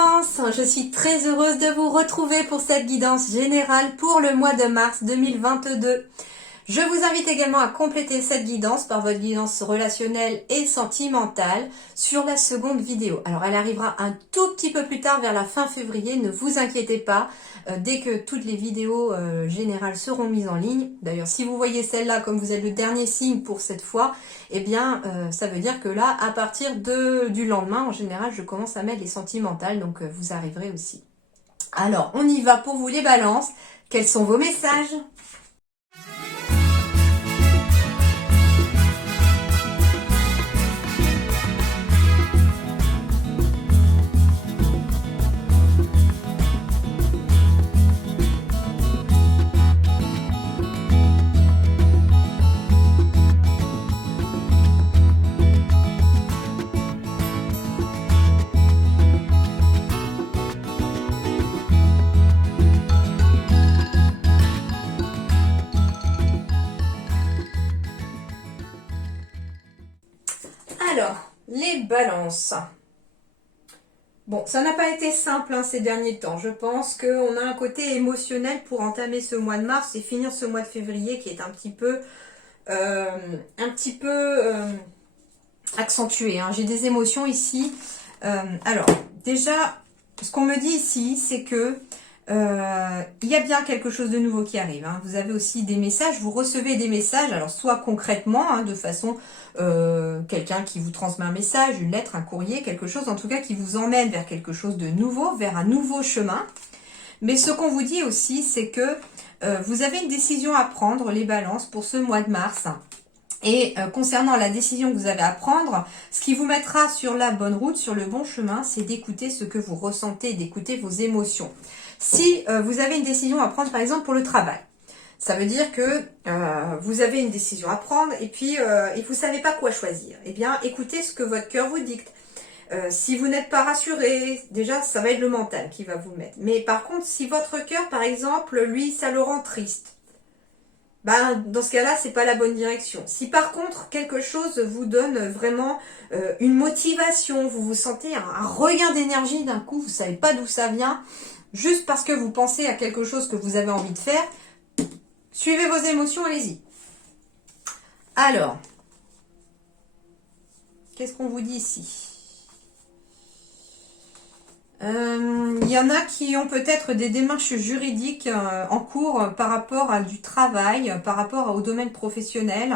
Balance, je suis très heureuse de vous retrouver pour cette guidance générale pour le mois de mars 2022. Je vous invite également à compléter cette guidance par votre guidance relationnelle et sentimentale sur la seconde vidéo. Alors elle arrivera un tout petit peu plus tard vers la fin février, ne vous inquiétez pas, dès que toutes les vidéos générales seront mises en ligne. D'ailleurs si vous voyez celle-là comme vous êtes le dernier signe pour cette fois, eh bien ça veut dire que là à partir du lendemain en général je commence à mettre les sentimentales, donc vous arriverez aussi. Alors on y va pour vous les balances. Quels sont vos messages ? Alors, les balances. Bon, ça n'a pas été simple ces derniers temps. Je pense qu'on a un côté émotionnel pour entamer ce mois de mars et finir ce mois de février qui est un petit peu accentué. J'ai des émotions ici. Alors, déjà, ce qu'on me dit ici, c'est que il y a bien quelque chose de nouveau qui arrive. Vous avez aussi des messages, vous recevez des messages, alors soit concrètement, de façon quelqu'un qui vous transmet un message, une lettre, un courrier, quelque chose en tout cas qui vous emmène vers quelque chose de nouveau, vers un nouveau chemin. Mais ce qu'on vous dit aussi, c'est que vous avez une décision à prendre, les balances, pour ce mois de mars. Et concernant la décision que vous avez à prendre, ce qui vous mettra sur la bonne route, sur le bon chemin, c'est d'écouter ce que vous ressentez, d'écouter vos émotions. Si vous avez une décision à prendre, par exemple, pour le travail, ça veut dire que vous avez une décision à prendre et puis et vous ne savez pas quoi choisir. Eh bien, écoutez ce que votre cœur vous dicte. Si vous n'êtes pas rassuré, déjà, ça va être le mental qui va vous mettre. Mais par contre, si votre cœur, par exemple, lui, ça le rend triste, dans ce cas-là, c'est pas la bonne direction. Si par contre, quelque chose vous donne vraiment une motivation, vous vous sentez un regain d'énergie d'un coup, vous savez pas d'où ça vient, juste parce que vous pensez à quelque chose que vous avez envie de faire, suivez vos émotions, allez-y. Alors, qu'est-ce qu'on vous dit ici ? Il y en a qui ont peut-être des démarches juridiques en cours par rapport à du travail, par rapport au domaine professionnel.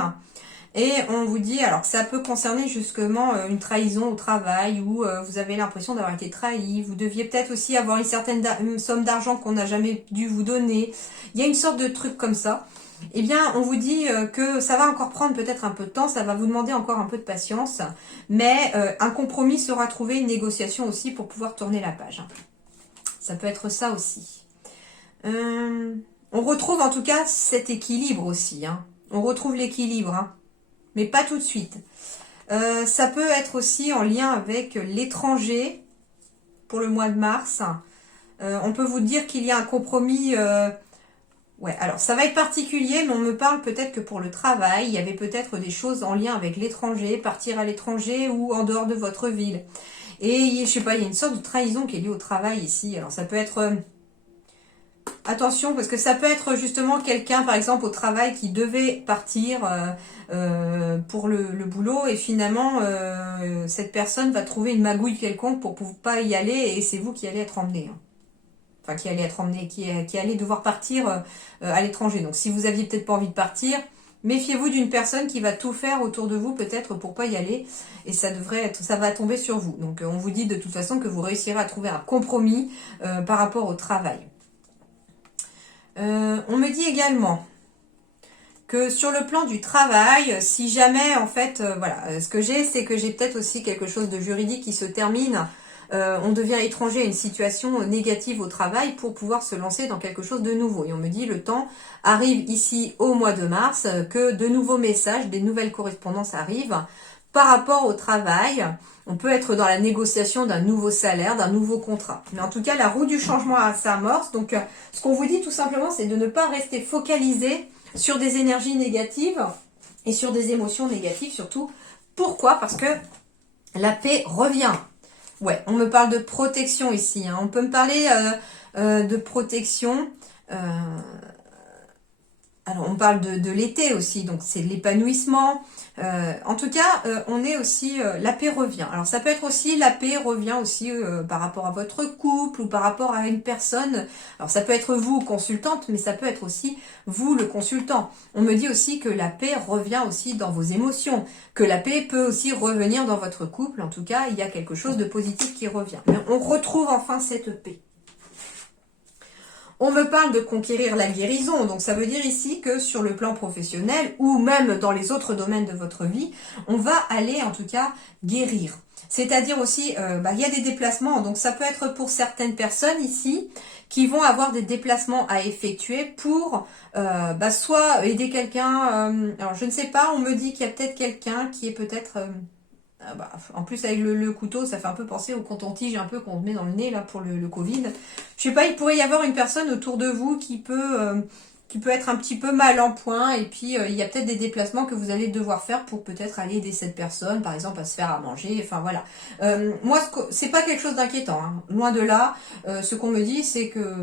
Et on vous dit, alors que ça peut concerner justement une trahison au travail où vous avez l'impression d'avoir été trahi. Vous deviez peut-être aussi avoir une somme d'argent qu'on n'a jamais dû vous donner. Il y a une sorte de truc comme ça. Eh bien, on vous dit que ça va encore prendre peut-être un peu de temps, ça va vous demander encore un peu de patience, mais un compromis sera trouvé, une négociation aussi pour pouvoir tourner la page. Ça peut être ça aussi. On retrouve en tout cas cet équilibre aussi. On retrouve l'équilibre, mais pas tout de suite. Ça peut être aussi en lien avec l'étranger pour le mois de mars. On peut vous dire qu'il y a un compromis... Ouais, alors ça va être particulier, mais on me parle peut-être que pour le travail, il y avait peut-être des choses en lien avec l'étranger, partir à l'étranger ou en dehors de votre ville. Et je sais pas, il y a une sorte de trahison qui est liée au travail ici. Alors ça peut être... Attention, parce que ça peut être justement quelqu'un, par exemple, au travail qui devait partir pour le boulot et finalement, cette personne va trouver une magouille quelconque pour ne pas y aller et c'est vous qui allez être emmené. Enfin, qui allait être emmené, qui allait devoir partir à l'étranger. Donc, si vous aviez peut-être pas envie de partir, méfiez-vous d'une personne qui va tout faire autour de vous, peut-être pour pas y aller, et ça va tomber sur vous. Donc, on vous dit de toute façon que vous réussirez à trouver un compromis par rapport au travail. On me dit également que sur le plan du travail, si jamais, en fait, ce que j'ai, c'est que j'ai peut-être aussi quelque chose de juridique qui se termine. On devient étranger à une situation négative au travail pour pouvoir se lancer dans quelque chose de nouveau. Et on me dit, le temps arrive ici au mois de mars, que de nouveaux messages, des nouvelles correspondances arrivent par rapport au travail. On peut être dans la négociation d'un nouveau salaire, d'un nouveau contrat. Mais en tout cas, la roue du changement s'amorce. Donc, ce qu'on vous dit tout simplement, c'est de ne pas rester focalisé sur des énergies négatives et sur des émotions négatives surtout. Pourquoi ? Parce que la paix revient. Ouais, on me parle de protection ici. Hein. On peut me parler de protection. Alors, on parle de l'été aussi, donc c'est de l'épanouissement. En tout cas, on est aussi... la paix revient. Alors, ça peut être aussi... La paix revient aussi par rapport à votre couple ou par rapport à une personne. Alors, ça peut être vous, consultante, mais ça peut être aussi vous, le consultant. On me dit aussi que la paix revient aussi dans vos émotions, que la paix peut aussi revenir dans votre couple. En tout cas, il y a quelque chose de positif qui revient. Mais on retrouve enfin cette paix. On me parle de conquérir la guérison, donc ça veut dire ici que sur le plan professionnel ou même dans les autres domaines de votre vie, on va aller en tout cas guérir. C'est-à-dire aussi, il y a des déplacements, donc ça peut être pour certaines personnes ici qui vont avoir des déplacements à effectuer pour soit aider quelqu'un, alors je ne sais pas, on me dit qu'il y a peut-être quelqu'un qui est peut-être... en plus avec le couteau, ça fait un peu penser au coton-tige un peu qu'on met dans le nez là pour le Covid. Je sais pas, il pourrait y avoir une personne autour de vous qui peut être un petit peu mal en point et puis il y a peut-être des déplacements que vous allez devoir faire pour peut-être aller aider cette personne, par exemple à se faire à manger, enfin voilà. Moi, c'est pas quelque chose d'inquiétant, hein. Loin de là. Ce qu'on me dit, c'est que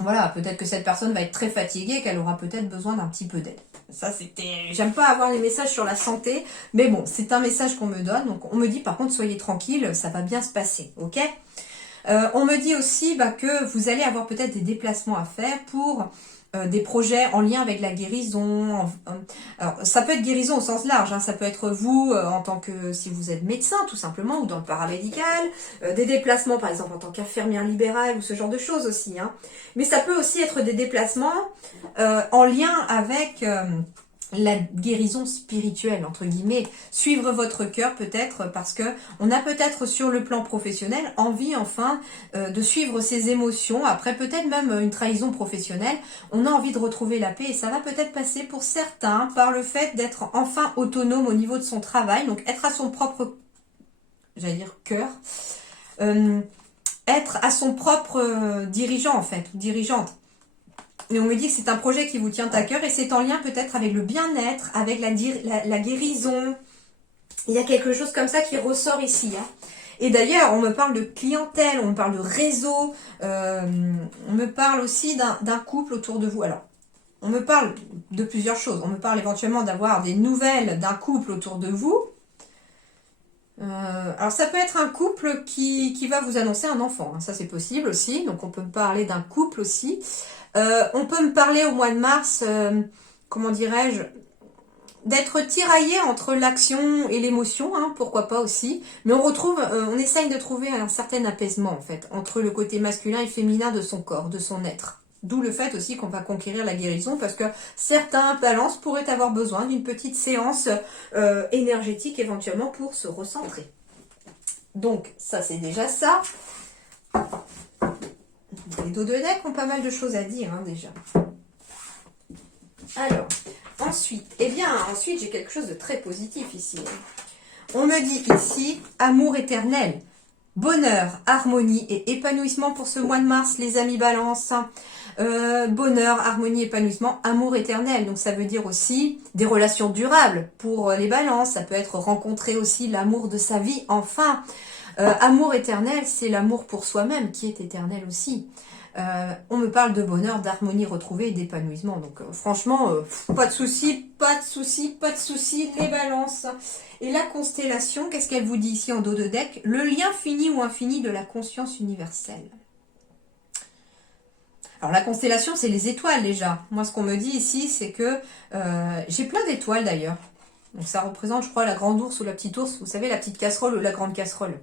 voilà, peut-être que cette personne va être très fatiguée, qu'elle aura peut-être besoin d'un petit peu d'aide. Ça, c'était... J'aime pas avoir les messages sur la santé, mais bon, c'est un message qu'on me donne. Donc, on me dit, par contre, soyez tranquille, ça va bien se passer, ok? On me dit aussi que vous allez avoir peut-être des déplacements à faire pour des projets en lien avec la guérison. Alors, ça peut être guérison au sens large, hein, ça peut être vous en tant que, si vous êtes médecin tout simplement, ou dans le paramédical, des déplacements par exemple en tant qu'infirmière libérale ou ce genre de choses aussi. Hein. Mais ça peut aussi être des déplacements en lien avec... la guérison spirituelle, entre guillemets, suivre votre cœur peut-être, parce que on a peut-être sur le plan professionnel envie enfin de suivre ses émotions, après peut-être même une trahison professionnelle, on a envie de retrouver la paix et ça va peut-être passer pour certains par le fait d'être enfin autonome au niveau de son travail, donc être à son propre, j'allais dire cœur, être à son propre dirigeant en fait, ou dirigeante. Et on me dit que c'est un projet qui vous tient à cœur et c'est en lien peut-être avec le bien-être, avec la guérison. Il y a quelque chose comme ça qui ressort ici. Hein. Et d'ailleurs, on me parle de clientèle, on me parle de réseau, on me parle aussi d'un couple autour de vous. Alors, on me parle de plusieurs choses. On me parle éventuellement d'avoir des nouvelles d'un couple autour de vous. Alors ça peut être un couple qui va vous annoncer un enfant, hein. Ça c'est possible aussi, donc on peut me parler d'un couple aussi. On peut me parler au mois de mars, comment dirais-je, d'être tiraillé entre l'action et l'émotion, hein, pourquoi pas aussi. Mais on essaye de trouver un certain apaisement en fait, entre le côté masculin et féminin de son corps, de son être. D'où le fait aussi qu'on va conquérir la guérison, parce que certains balances pourraient avoir besoin d'une petite séance énergétique éventuellement pour se recentrer. Donc ça c'est déjà ça. Les dos de deck ont pas mal de choses à dire hein, déjà. Alors, ensuite j'ai quelque chose de très positif ici. On me dit ici, amour éternel, bonheur, harmonie et épanouissement pour ce mois de mars, les amis balance. Bonheur, harmonie, épanouissement, amour éternel. Donc ça veut dire aussi des relations durables pour les balances. Ça peut être rencontrer aussi l'amour de sa vie, enfin. Amour éternel, c'est l'amour pour soi-même qui est éternel aussi. On me parle de bonheur, d'harmonie retrouvée et d'épanouissement. Donc franchement, pas de souci, les balances. Et la constellation, qu'est-ce qu'elle vous dit ici en dos de deck? Le lien fini ou infini de la conscience universelle. Alors la constellation, c'est les étoiles déjà. Moi, ce qu'on me dit ici, c'est que j'ai plein d'étoiles d'ailleurs. Donc ça représente, je crois, la grande ours ou la petite ours. Vous savez, la petite casserole ou la grande casserole.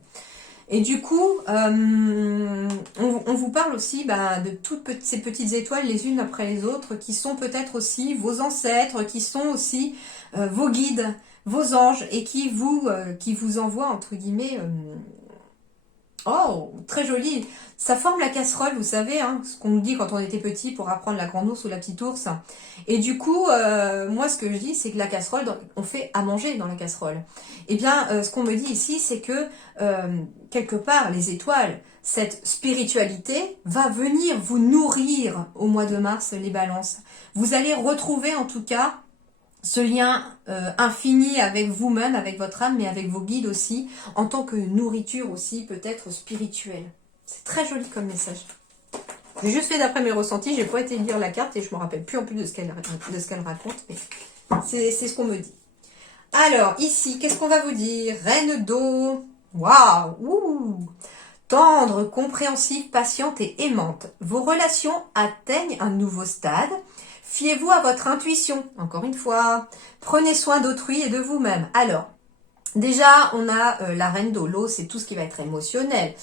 Et du coup, on vous parle aussi de toutes ces petites étoiles les unes après les autres, qui sont peut-être aussi vos ancêtres, qui sont aussi vos guides, vos anges, et qui vous envoient, entre guillemets... Oh, très joli. Ça forme la casserole, vous savez, hein, ce qu'on nous dit quand on était petit pour apprendre la grande ours ou la petite ours. Et du coup, moi, ce que je dis, c'est que la casserole, on fait à manger dans la casserole. Eh bien, ce qu'on me dit ici, c'est que, quelque part, les étoiles, cette spiritualité va venir vous nourrir au mois de mars, les balances. Vous allez retrouver, en tout cas, ce lien infini avec vous-même, avec votre âme, mais avec vos guides aussi, en tant que nourriture aussi, peut-être spirituelle. C'est très joli comme message. J'ai juste fait d'après mes ressentis, j'ai pas été lire la carte et je me rappelle plus en plus de ce qu'elle raconte, mais c'est ce qu'on me dit. Alors, ici, qu'est-ce qu'on va vous dire? Reine d'eau. Waouh! Tendre, compréhensive, patiente et aimante. Vos relations atteignent un nouveau stade. Fiez-vous à votre intuition, encore une fois. Prenez soin d'autrui et de vous-même. Alors, déjà, on a la reine d'eau. L'eau, c'est tout ce qui va être émotionnel.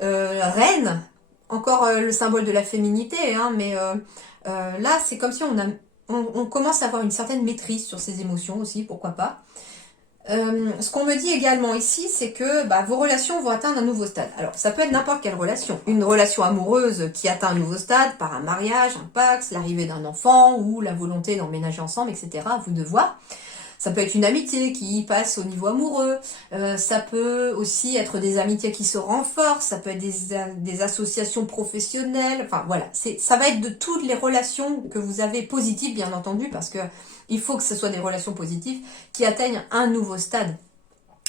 Reine, encore le symbole de la féminité, hein, mais là, c'est comme si on commence à avoir une certaine maîtrise sur ses émotions aussi, pourquoi pas. Ce qu'on me dit également ici, c'est que vos relations vont atteindre un nouveau stade. Alors, ça peut être n'importe quelle relation. Une relation amoureuse qui atteint un nouveau stade par un mariage, un pacte, l'arrivée d'un enfant ou la volonté d'emménager ensemble, etc. À vous de voir. Ça peut être une amitié qui passe au niveau amoureux. Ça peut aussi être des amitiés qui se renforcent. Ça peut être des associations professionnelles. Enfin, voilà. Ça va être de toutes les relations que vous avez positives, bien entendu, parce que il faut que ce soit des relations positives qui atteignent un nouveau stade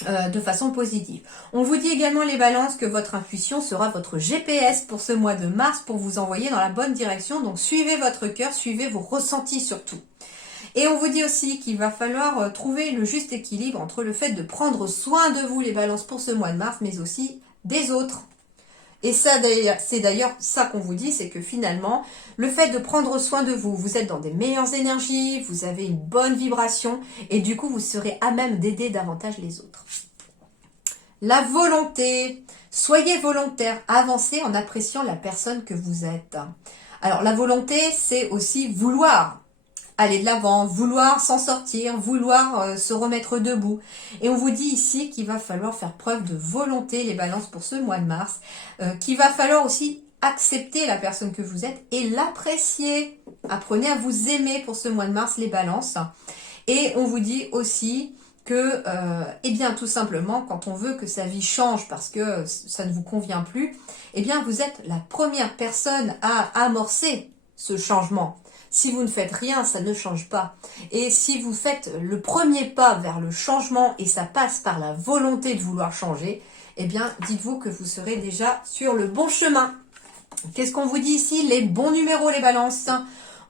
de façon positive. On vous dit également, les balances, que votre intuition sera votre GPS pour ce mois de mars pour vous envoyer dans la bonne direction. Donc, suivez votre cœur, suivez vos ressentis surtout. Et on vous dit aussi qu'il va falloir trouver le juste équilibre entre le fait de prendre soin de vous, les balances, pour ce mois de mars, mais aussi des autres. Et ça, c'est d'ailleurs ça qu'on vous dit, c'est que finalement, le fait de prendre soin de vous, vous êtes dans des meilleures énergies, vous avez une bonne vibration, et du coup, vous serez à même d'aider davantage les autres. La volonté. Soyez volontaire, avancez en appréciant la personne que vous êtes. Alors, la volonté, c'est aussi vouloir aller de l'avant, vouloir s'en sortir, vouloir se remettre debout. Et on vous dit ici qu'il va falloir faire preuve de volonté, les balances, pour ce mois de mars, qu'il va falloir aussi accepter la personne que vous êtes et l'apprécier. Apprenez à vous aimer pour ce mois de mars, les balances. Et on vous dit aussi que, eh bien, tout simplement, quand on veut que sa vie change parce que ça ne vous convient plus, eh bien, vous êtes la première personne à amorcer ce changement. Si vous ne faites rien, ça ne change pas. Et si vous faites le premier pas vers le changement et ça passe par la volonté de vouloir changer, eh bien, dites-vous que vous serez déjà sur le bon chemin. Qu'est-ce qu'on vous dit ici? Les bons numéros, les balances.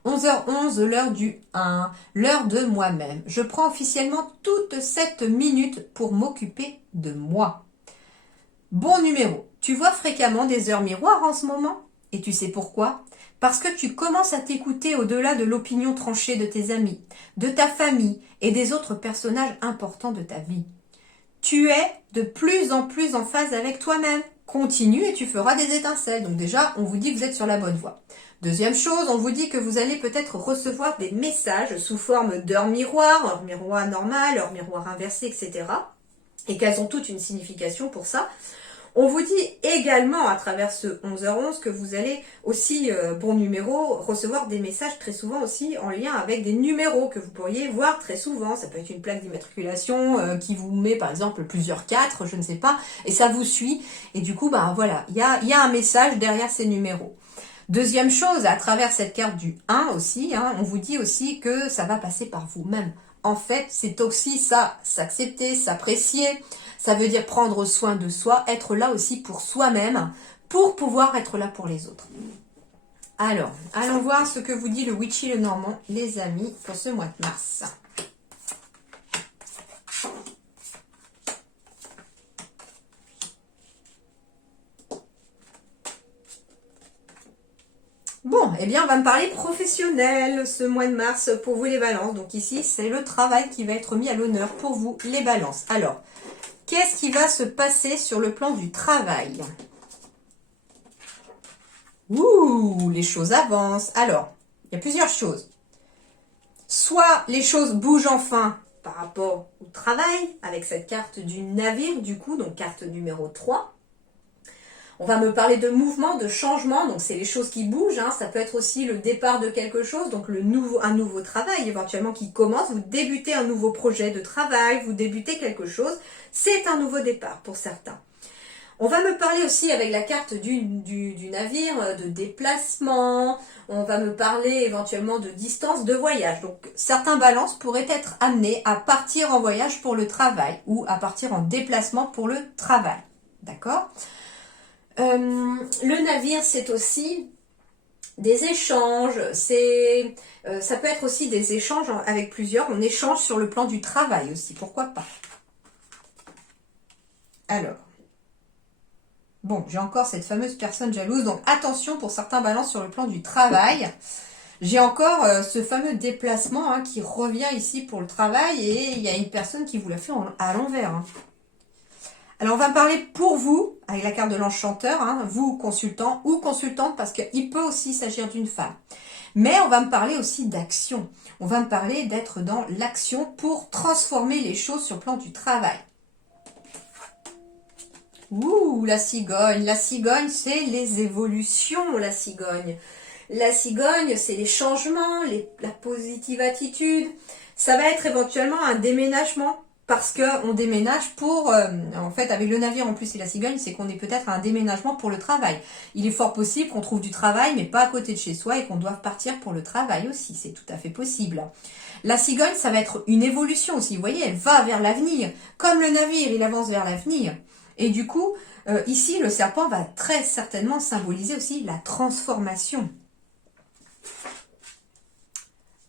11h11, l'heure du 1, l'heure de moi-même. Je prends officiellement toute cette minute pour m'occuper de moi. Bon numéro. Tu vois fréquemment des heures miroirs en ce moment? Et tu sais pourquoi? Parce que tu commences à t'écouter au-delà de l'opinion tranchée de tes amis, de ta famille et des autres personnages importants de ta vie. Tu es de plus en plus en phase avec toi-même. Continue et tu feras des étincelles. Donc déjà, on vous dit que vous êtes sur la bonne voie. Deuxième chose, on vous dit que vous allez peut-être recevoir des messages sous forme d'heures miroirs, heures miroirs normales, heures miroirs inversées, etc. Et qu'elles ont toute une signification pour ça. On vous dit également à travers ce 11h11 que vous allez aussi, bon numéro, recevoir des messages très souvent aussi en lien avec des numéros que vous pourriez voir très souvent. Ça peut être une plaque d'immatriculation qui vous met par exemple plusieurs 4, je ne sais pas, et ça vous suit. Et du coup, voilà, il y a un message derrière ces numéros. Deuxième chose, à travers cette carte du 1 aussi, on vous dit aussi que ça va passer par vous-même. En fait, c'est aussi ça, s'accepter, s'apprécier. Ça veut dire prendre soin de soi, être là aussi pour soi-même, pour pouvoir être là pour les autres. Alors, allons voir ce que vous dit le Witchy le Normand, les amis, pour ce mois de mars. Bon, eh bien, on va me parler professionnel ce mois de mars pour vous les balances. Donc ici, c'est le travail qui va être mis à l'honneur pour vous les balances. Alors, qu'est-ce qui va se passer sur le plan du travail? Ouh, les choses avancent. Alors, il y a plusieurs choses. Soit les choses bougent enfin par rapport au travail, avec cette carte du navire, du coup, donc carte numéro 3. On va me parler de mouvement, de changement, donc c'est les choses qui bougent, ça peut être aussi le départ de quelque chose, donc un nouveau travail éventuellement qui commence, vous débutez un nouveau projet de travail, vous débutez quelque chose, c'est un nouveau départ pour certains. On va me parler aussi avec la carte du navire, de déplacement. On va me parler éventuellement de distance, de voyage. Donc certains balances pourraient être amenés à partir en voyage pour le travail ou à partir en déplacement pour le travail. D'accord ? Le navire, c'est aussi des échanges. Ça peut être aussi des échanges avec plusieurs. On échange sur le plan du travail aussi. Pourquoi pas ? Alors. Bon, j'ai encore cette fameuse personne jalouse, donc attention pour certains balances sur le plan du travail. J'ai encore ce fameux déplacement qui revient ici pour le travail et il y a une personne qui vous l'a fait à l'envers. Alors, on va parler pour vous, avec la carte de l'enchanteur, vous consultant ou consultante, parce qu'il peut aussi s'agir d'une femme. Mais on va me parler aussi d'action. On va me parler d'être dans l'action pour transformer les choses sur le plan du travail. Ouh, la cigogne. La cigogne, c'est les évolutions, la cigogne. La cigogne, c'est les changements, la positive attitude. Ça va être éventuellement un déménagement. Parce qu'on déménage pour... en fait, avec le navire en plus et la cigogne, c'est qu'on est peut-être à un déménagement pour le travail. Il est fort possible qu'on trouve du travail, mais pas à côté de chez soi, et qu'on doive partir pour le travail aussi. C'est tout à fait possible. La cigogne, ça va être une évolution aussi. Vous voyez, elle va vers l'avenir. Comme le navire, il avance vers l'avenir. Et du coup, ici, le serpent va très certainement symboliser aussi la transformation.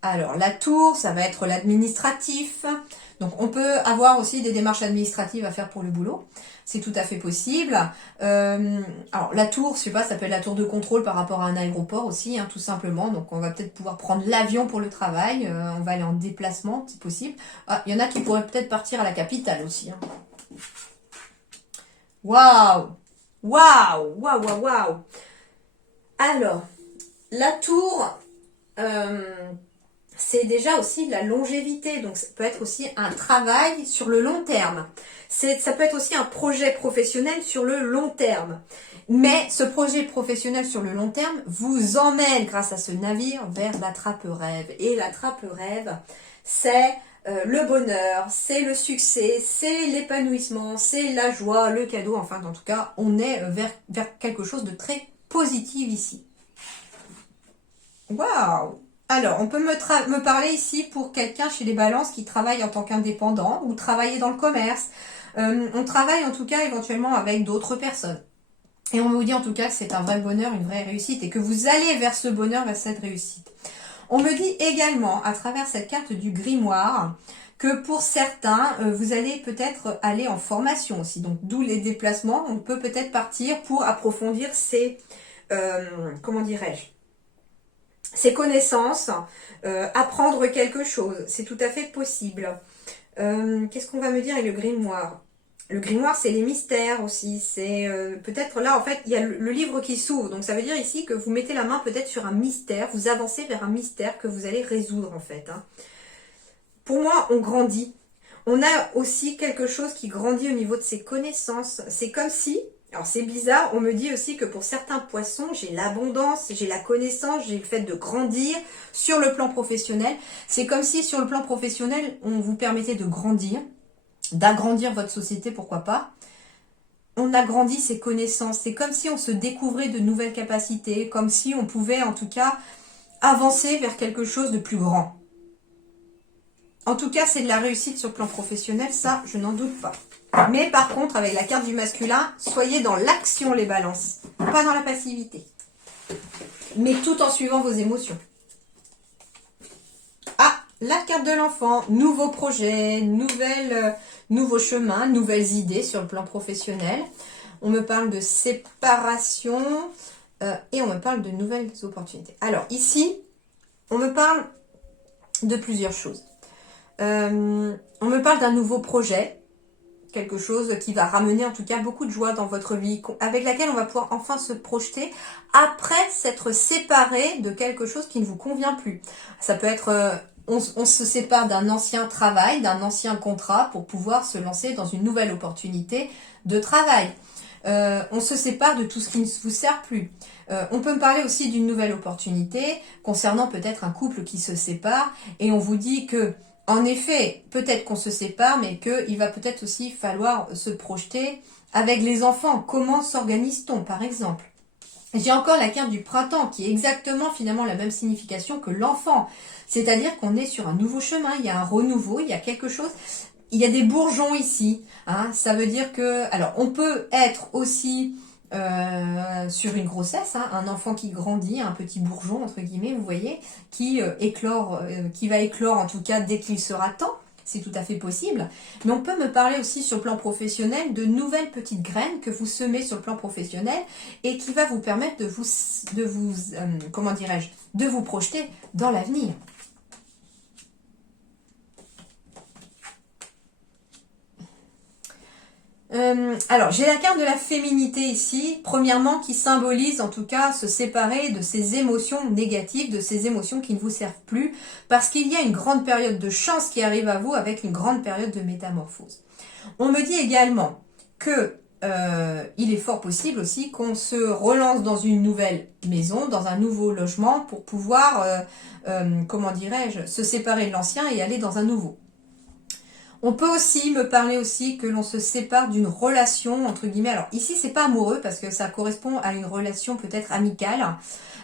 Alors, la tour, ça va être l'administratif. Donc, on peut avoir aussi des démarches administratives à faire pour le boulot. C'est tout à fait possible. Alors, la tour, je sais pas, ça peut être la tour de contrôle par rapport à un aéroport aussi, tout simplement. Donc, on va peut-être pouvoir prendre l'avion pour le travail. On va aller en déplacement, c'est possible. Ah, il y en a qui pourraient peut-être partir à la capitale aussi. Waouh! Waouh! Waouh, waouh, waouh! Alors, la tour... c'est déjà aussi la longévité, donc ça peut être aussi un travail sur le long terme. Ça peut être aussi un projet professionnel sur le long terme. Mais ce projet professionnel sur le long terme vous emmène, grâce à ce navire, vers l'attrape-rêve. Et l'attrape-rêve, c'est le bonheur, c'est le succès, c'est l'épanouissement, c'est la joie, le cadeau. Enfin, en tout cas, on est vers quelque chose de très positif ici. Waouh! Alors, on peut me parler ici pour quelqu'un chez les balances qui travaille en tant qu'indépendant ou travailler dans le commerce. On travaille en tout cas éventuellement avec d'autres personnes. Et on vous dit en tout cas que c'est un vrai bonheur, une vraie réussite et que vous allez vers ce bonheur, vers cette réussite. On me dit également, à travers cette carte du grimoire, que pour certains, vous allez peut-être aller en formation aussi. Donc, d'où les déplacements. On peut peut-être partir pour approfondir ses... comment dirais-je ? Ses connaissances, apprendre quelque chose, c'est tout à fait possible. Qu'est-ce qu'on va me dire avec le grimoire? Le grimoire, c'est les mystères aussi. C'est peut-être là, en fait, il y a le livre qui s'ouvre. Donc, ça veut dire ici que vous mettez la main peut-être sur un mystère. Vous avancez vers un mystère que vous allez résoudre, en fait. Pour moi, on grandit. On a aussi quelque chose qui grandit au niveau de ses connaissances. C'est comme si... Alors c'est bizarre, on me dit aussi que pour certains poissons, j'ai l'abondance, j'ai la connaissance, j'ai le fait de grandir sur le plan professionnel. C'est comme si sur le plan professionnel, on vous permettait de grandir, d'agrandir votre société, pourquoi pas. On agrandit ses connaissances, c'est comme si on se découvrait de nouvelles capacités, comme si on pouvait en tout cas avancer vers quelque chose de plus grand. En tout cas, c'est de la réussite sur le plan professionnel, ça, je n'en doute pas. Mais par contre, avec la carte du masculin, soyez dans l'action les balances, pas dans la passivité. Mais tout en suivant vos émotions. Ah, la carte de l'enfant, nouveaux projets, nouveaux chemins, nouvelles idées sur le plan professionnel. On me parle de séparation et on me parle de nouvelles opportunités. Alors ici, on me parle de plusieurs choses. On me parle d'un nouveau projet. Quelque chose qui va ramener en tout cas beaucoup de joie dans votre vie, avec laquelle on va pouvoir enfin se projeter après s'être séparé de quelque chose qui ne vous convient plus. Ça peut être, on se sépare d'un ancien travail, d'un ancien contrat pour pouvoir se lancer dans une nouvelle opportunité de travail. On se sépare de tout ce qui ne vous sert plus. On peut me parler aussi d'une nouvelle opportunité concernant peut-être un couple qui se sépare et on vous dit que en effet, peut-être qu'on se sépare, mais qu'il va peut-être aussi falloir se projeter avec les enfants, comment s'organise-t-on par exemple? J'ai encore la carte du printemps qui est exactement finalement la même signification que l'enfant. C'est-à-dire qu'on est sur un nouveau chemin, il y a un renouveau, il y a quelque chose. Il y a des bourgeons ici. Hein, ça veut dire que... Alors, on peut être aussi sur une grossesse, hein, un enfant qui grandit, un petit bourgeon, entre guillemets, vous voyez, qui qui va éclore en tout cas dès qu'il sera temps. C'est tout à fait possible. Mais on peut me parler aussi sur le plan professionnel de nouvelles petites graines que vous semez sur le plan professionnel et qui va vous permettre comment dirais-je, de vous projeter dans l'avenir. Alors, j'ai la carte de la féminité ici, premièrement, qui symbolise en tout cas se séparer de ces émotions négatives, de ces émotions qui ne vous servent plus, parce qu'il y a une grande période de chance qui arrive à vous avec une grande période de métamorphose. On me dit également que il est fort possible aussi qu'on se relance dans une nouvelle maison, dans un nouveau logement, pour pouvoir, comment dirais-je, se séparer de l'ancien et aller dans un nouveau. On peut aussi me parler aussi que l'on se sépare d'une relation, entre guillemets. Alors ici, c'est pas amoureux parce que ça correspond à une relation peut-être amicale.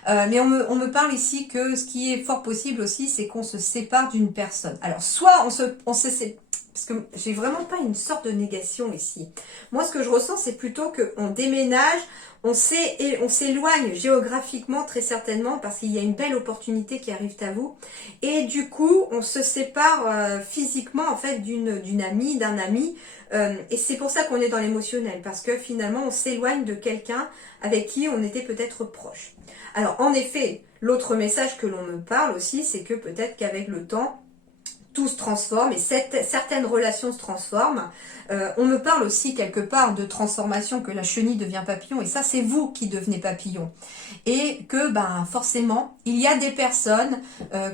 Mais on me parle ici que ce qui est fort possible aussi, c'est qu'on se sépare d'une personne. Alors soit on se sépare, parce que j'ai vraiment pas une sorte de négation ici. Moi, ce que je ressens, c'est plutôt qu'on déménage, on s'éloigne géographiquement très certainement parce qu'il y a une belle opportunité qui arrive à vous. Et du coup, on se sépare physiquement en fait d'une amie, d'un ami. Et c'est pour ça qu'on est dans l'émotionnel, parce que finalement, on s'éloigne de quelqu'un avec qui on était peut-être proche. Alors, en effet, l'autre message que l'on me parle aussi, c'est que peut-être qu'avec le temps, tout se transforme et certaines relations se transforment. On me parle aussi quelque part de transformation, que la chenille devient papillon, et ça c'est vous qui devenez papillon. Et que forcément, il y a des personnes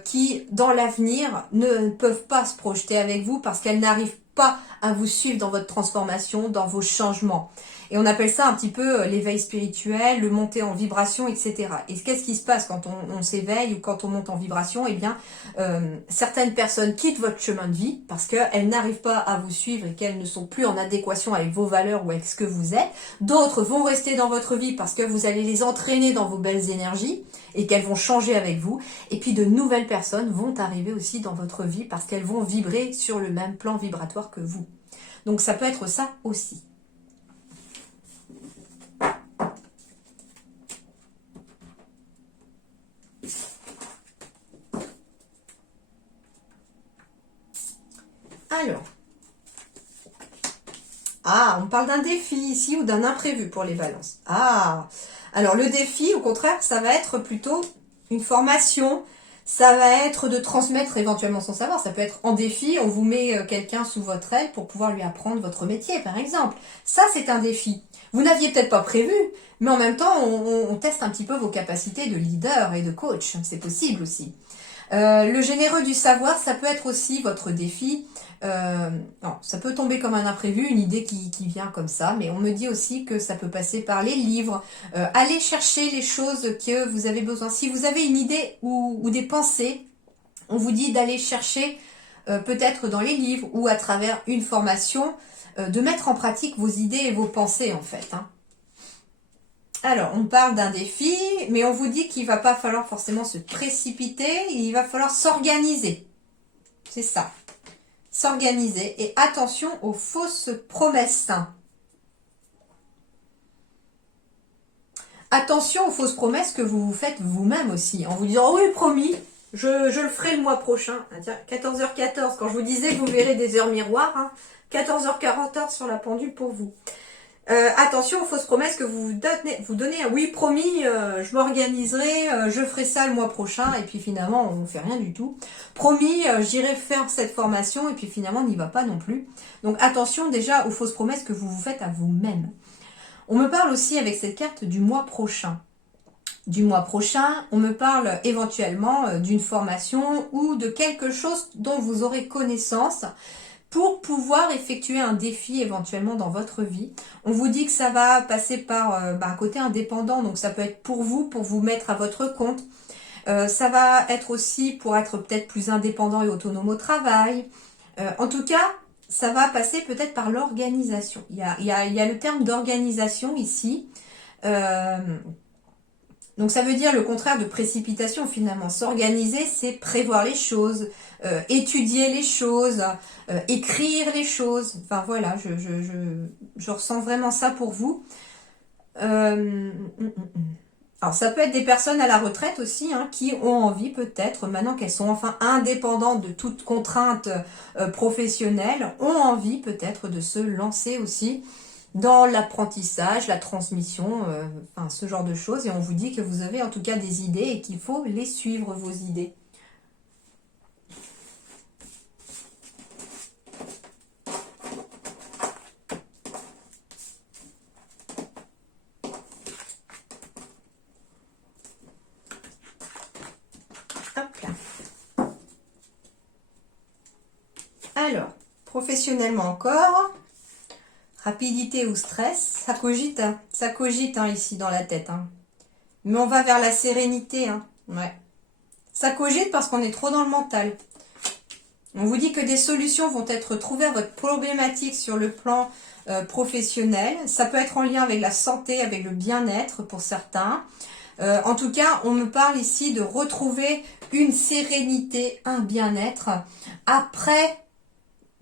qui, dans l'avenir, ne peuvent pas se projeter avec vous parce qu'elles n'arrivent pas à vous suivre dans votre transformation, dans vos changements. Et on appelle ça un petit peu l'éveil spirituel, le monter en vibration, etc. Et qu'est-ce qui se passe quand on s'éveille ou quand on monte en vibration? Eh bien, certaines personnes quittent votre chemin de vie parce qu'elles n'arrivent pas à vous suivre et qu'elles ne sont plus en adéquation avec vos valeurs ou avec ce que vous êtes. D'autres vont rester dans votre vie parce que vous allez les entraîner dans vos belles énergies et qu'elles vont changer avec vous. Et puis de nouvelles personnes vont arriver aussi dans votre vie parce qu'elles vont vibrer sur le même plan vibratoire que vous. Donc ça peut être ça aussi. Alors, on parle d'un défi ici ou d'un imprévu pour les balances. Alors le défi, au contraire, ça va être plutôt une formation, ça va être de transmettre éventuellement son savoir. Ça peut être en défi, on vous met quelqu'un sous votre aile pour pouvoir lui apprendre votre métier, par exemple. Ça, c'est un défi. Vous n'aviez peut-être pas prévu, mais en même temps, on teste un petit peu vos capacités de leader et de coach. C'est possible aussi. Le généreux du savoir, ça peut être aussi votre défi. Non, ça peut tomber comme un imprévu, une idée qui vient comme ça, mais on me dit aussi que ça peut passer par les livres. Allez chercher les choses que vous avez besoin. Si vous avez une idée ou des pensées, on vous dit d'aller chercher peut-être dans les livres ou à travers une formation, de mettre en pratique vos idées et vos pensées en fait. Hein. Alors, on parle d'un défi, mais on vous dit qu'il ne va pas falloir forcément se précipiter, il va falloir s'organiser. C'est ça. S'organiser. Et attention aux fausses promesses. Attention aux fausses promesses que vous vous faites vous-même aussi, en vous disant « Oh oui, promis, je le ferai le mois prochain. » 14h14, quand je vous disais que vous verrez des heures miroirs, 14h40 sur la pendule pour vous. Attention aux fausses promesses que vous donnez. Oui, promis, je m'organiserai, je ferai ça le mois prochain, et puis finalement, on ne fait rien du tout. Promis, j'irai faire cette formation, et puis finalement, on n'y va pas non plus. Donc attention déjà aux fausses promesses que vous vous faites à vous-même. On me parle aussi avec cette carte du mois prochain. Du mois prochain, on me parle éventuellement d'une formation ou de quelque chose dont vous aurez connaissance pour pouvoir effectuer un défi éventuellement dans votre vie. On vous dit que ça va passer par un côté indépendant, donc ça peut être pour vous mettre à votre compte. Ça va être aussi pour être peut-être plus indépendant et autonome au travail. En tout cas, ça va passer peut-être par l'organisation. Il y a le terme d'organisation ici. Donc ça veut dire le contraire de précipitation finalement. S'organiser, c'est prévoir les choses, étudier les choses, écrire les choses. Enfin voilà, je ressens vraiment ça pour vous. Alors ça peut être des personnes à la retraite aussi, hein, qui ont envie peut-être, maintenant qu'elles sont enfin indépendantes de toute contrainte professionnelle, ont envie peut-être de se lancer aussi dans l'apprentissage, la transmission, enfin ce genre de choses. Et on vous dit que vous avez en tout cas des idées et qu'il faut les suivre, vos idées. Hop là. Alors, professionnellement encore, rapidité ou stress, ça cogite hein, ici dans la tête. Hein. Mais on va vers la sérénité. Hein. Ouais. Ça cogite parce qu'on est trop dans le mental. On vous dit que des solutions vont être trouvées à votre problématique sur le plan professionnel. Ça peut être en lien avec la santé, avec le bien-être pour certains. En tout cas, on me parle ici de retrouver une sérénité, un bien-être après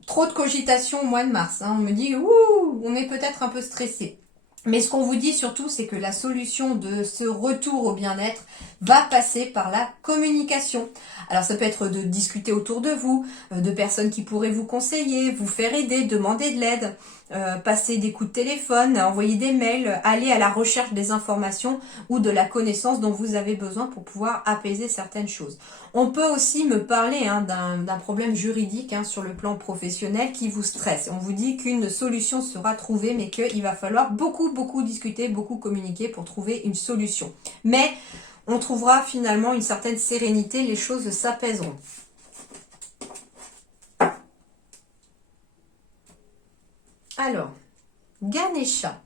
trop de cogitation au mois de mars. Hein. On me dit, ouh, on est peut-être un peu stressé. Mais ce qu'on vous dit surtout, c'est que la solution de ce retour au bien-être va passer par la communication. Alors ça peut être de discuter autour de vous, de personnes qui pourraient vous conseiller, vous faire aider, demander de l'aide, passer des coups de téléphone, envoyer des mails, aller à la recherche des informations ou de la connaissance dont vous avez besoin pour pouvoir apaiser certaines choses. On peut aussi me parler hein, d'un problème juridique hein, sur le plan professionnel qui vous stresse. On vous dit qu'une solution sera trouvée, mais qu'il va falloir beaucoup discuter, beaucoup communiquer pour trouver une solution. Mais on trouvera finalement une certaine sérénité, les choses s'apaiseront. Alors, Ganesha,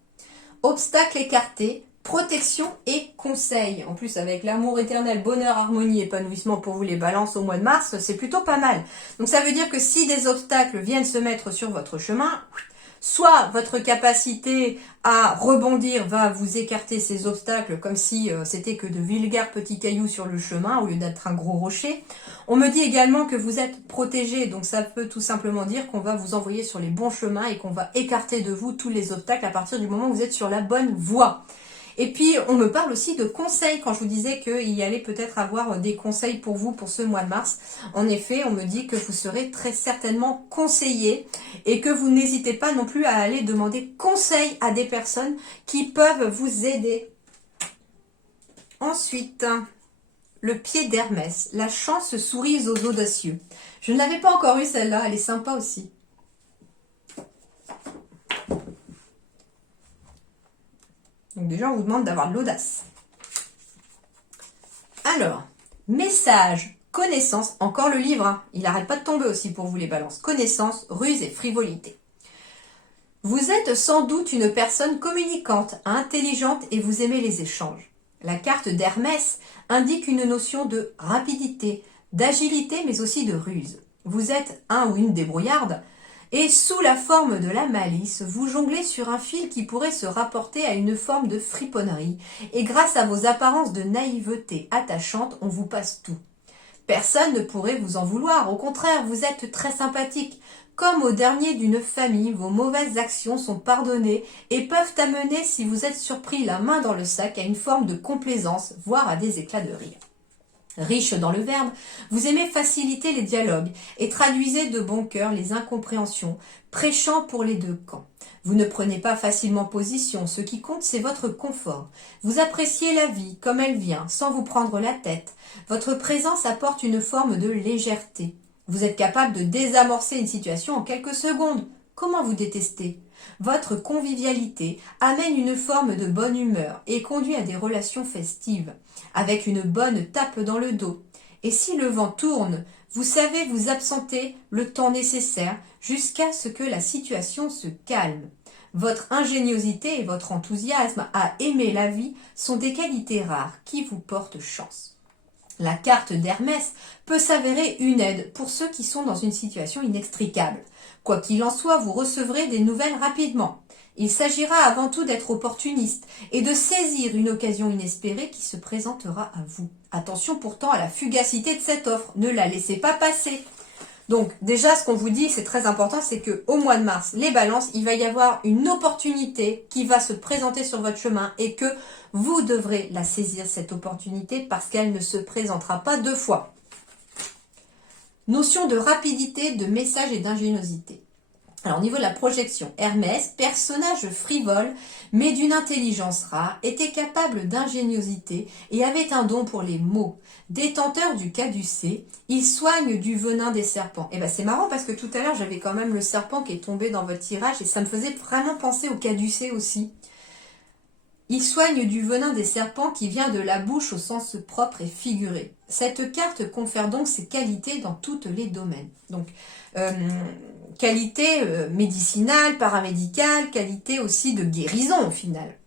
obstacle écarté, protection et conseil. En plus, avec l'amour éternel, bonheur, harmonie, épanouissement pour vous les balances au mois de mars, c'est plutôt pas mal. Donc ça veut dire que si des obstacles viennent se mettre sur votre chemin, soit votre capacité à rebondir va vous écarter ces obstacles comme si c'était que de vulgaires petits cailloux sur le chemin au lieu d'être un gros rocher. On me dit également que vous êtes protégé, donc ça peut tout simplement dire qu'on va vous envoyer sur les bons chemins et qu'on va écarter de vous tous les obstacles à partir du moment où vous êtes sur la bonne voie. Et puis, on me parle aussi de conseils, quand je vous disais qu'il y allait peut-être avoir des conseils pour vous pour ce mois de mars. En effet, on me dit que vous serez très certainement conseillé et que vous n'hésitez pas non plus à aller demander conseil à des personnes qui peuvent vous aider. Ensuite, le pied d'Hermès, la chance sourit aux audacieux. Je ne l'avais pas encore eu celle-là, elle est sympa aussi. Donc déjà, on vous demande d'avoir de l'audace. Alors, message, connaissance, encore le livre, hein, il n'arrête pas de tomber aussi pour vous les balances. Connaissance, ruse et frivolité. Vous êtes sans doute une personne communicante, intelligente et vous aimez les échanges. La carte d'Hermès indique une notion de rapidité, d'agilité mais aussi de ruse. Vous êtes un ou une débrouillarde, et sous la forme de la malice, vous jonglez sur un fil qui pourrait se rapporter à une forme de friponnerie. Et grâce à vos apparences de naïveté attachante, on vous passe tout. Personne ne pourrait vous en vouloir. Au contraire, vous êtes très sympathique. Comme au dernier d'une famille, vos mauvaises actions sont pardonnées et peuvent amener, si vous êtes surpris la main dans le sac, à une forme de complaisance, voire à des éclats de rire. Riche dans le verbe, vous aimez faciliter les dialogues et traduisez de bon cœur les incompréhensions, prêchant pour les deux camps. Vous ne prenez pas facilement position, ce qui compte c'est votre confort. Vous appréciez la vie comme elle vient, sans vous prendre la tête. Votre présence apporte une forme de légèreté. Vous êtes capable de désamorcer une situation en quelques secondes. Comment vous détestez ? Votre convivialité amène une forme de bonne humeur et conduit à des relations festives, avec une bonne tape dans le dos. Et si le vent tourne, vous savez vous absenter le temps nécessaire jusqu'à ce que la situation se calme. Votre ingéniosité et votre enthousiasme à aimer la vie sont des qualités rares qui vous portent chance. La carte d'Hermès peut s'avérer une aide pour ceux qui sont dans une situation inextricable. Quoi qu'il en soit, vous recevrez des nouvelles rapidement. Il s'agira avant tout d'être opportuniste et de saisir une occasion inespérée qui se présentera à vous. Attention pourtant à la fugacité de cette offre, ne la laissez pas passer. Donc déjà ce qu'on vous dit, c'est très important, c'est que au mois de mars, les balances, il va y avoir une opportunité qui va se présenter sur votre chemin et que vous devrez la saisir cette opportunité parce qu'elle ne se présentera pas deux fois. Notion de rapidité, de message et d'ingéniosité. Alors, au niveau de la projection, Hermès, personnage frivole, mais d'une intelligence rare, était capable d'ingéniosité et avait un don pour les mots. Détenteur du caducée, il soigne du venin des serpents. Et ben c'est marrant parce que tout à l'heure, j'avais quand même le serpent qui est tombé dans votre tirage et ça me faisait vraiment penser au caducée aussi. Il soigne du venin des serpents qui vient de la bouche au sens propre et figuré. Cette carte confère donc ses qualités dans tous les domaines. Donc, qualité médicinale, paramédicale, qualité aussi de guérison au final.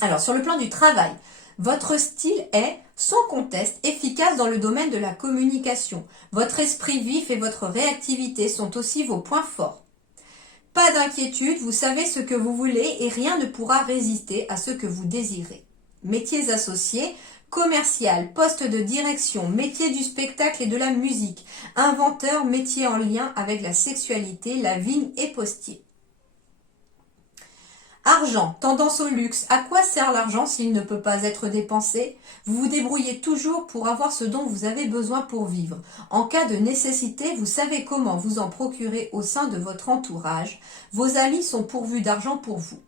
Alors, sur le plan du travail, votre style est, sans conteste, efficace dans le domaine de la communication. Votre esprit vif et votre réactivité sont aussi vos points forts. Pas d'inquiétude, vous savez ce que vous voulez et rien ne pourra résister à ce que vous désirez. Métiers associés, commercial, poste de direction, métier du spectacle et de la musique, inventeur, métier en lien avec la sexualité, la vigne et postier. Argent, tendance au luxe. À quoi sert l'argent s'il ne peut pas être dépensé? Vous vous débrouillez toujours pour avoir ce dont vous avez besoin pour vivre. En cas de nécessité, vous savez comment vous en procurer au sein de votre entourage. Vos amis sont pourvus d'argent pour vous.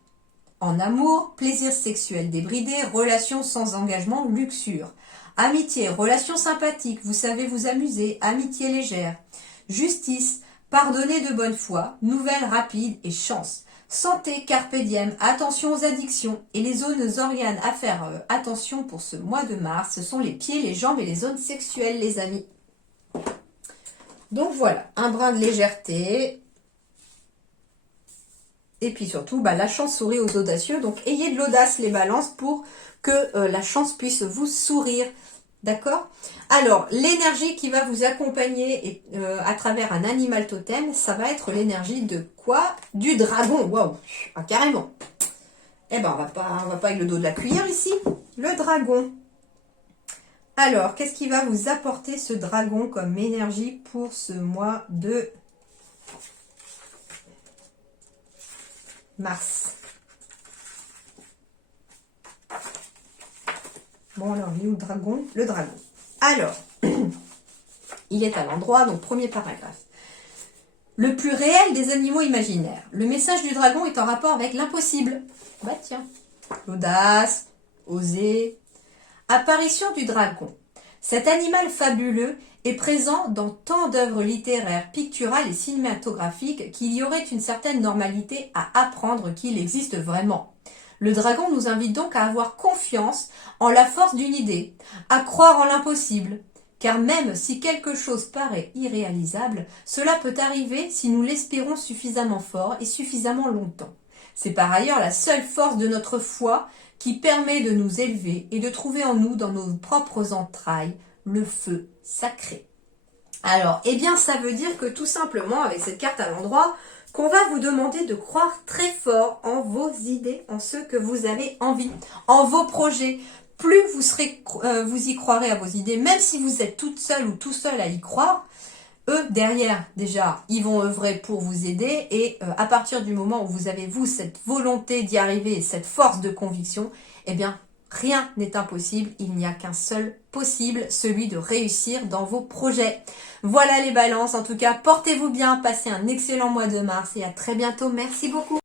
En amour, plaisir sexuel débridé, relations sans engagement, luxure. Amitié, relations sympathiques, vous savez vous amuser, amitié légère. Justice, pardonner de bonne foi, nouvelles rapides et chance. Santé, carpe diem, attention aux addictions et les zones organes à faire attention pour ce mois de mars, ce sont les pieds, les jambes et les zones sexuelles, les amis. Donc voilà, un brin de légèreté. Et puis surtout, la chance sourit aux audacieux. Donc ayez de l'audace les balances pour que la chance puisse vous sourire. D'accord? Alors, l'énergie qui va vous accompagner à travers un animal totem, ça va être l'énergie de quoi? Du dragon. Waouh! Ah, carrément. Eh ben, on va pas avec le dos de la cuillère ici. Le dragon. Alors, qu'est-ce qui va vous apporter ce dragon comme énergie pour ce mois de mars? Bon, alors, il est où le dragon? Le dragon. Alors, il est à l'endroit, donc premier paragraphe. Le plus réel des animaux imaginaires. Le message du dragon est en rapport avec l'impossible. Bah tiens, l'audace, oser. Apparition du dragon. Cet animal fabuleux est présent dans tant d'œuvres littéraires, picturales et cinématographiques qu'il y aurait une certaine normalité à apprendre qu'il existe vraiment. Le dragon nous invite donc à avoir confiance en la force d'une idée, à croire en l'impossible, car même si quelque chose paraît irréalisable, cela peut arriver si nous l'espérons suffisamment fort et suffisamment longtemps. C'est par ailleurs la seule force de notre foi qui permet de nous élever et de trouver en nous, dans nos propres entrailles, le feu sacré. Alors, ça veut dire que tout simplement, avec cette carte à l'endroit, qu'on va vous demander de croire très fort en vos idées, en ce que vous avez envie, en vos projets. Plus vous y croirez à vos idées, même si vous êtes toute seule ou tout seul à y croire, eux, derrière, déjà, ils vont œuvrer pour vous aider et à partir du moment où vous avez, vous, cette volonté d'y arriver et cette force de conviction, rien n'est impossible, il n'y a qu'un seul possible, celui de réussir dans vos projets. Voilà les balances, en tout cas, portez-vous bien, passez un excellent mois de mars et à très bientôt. Merci beaucoup.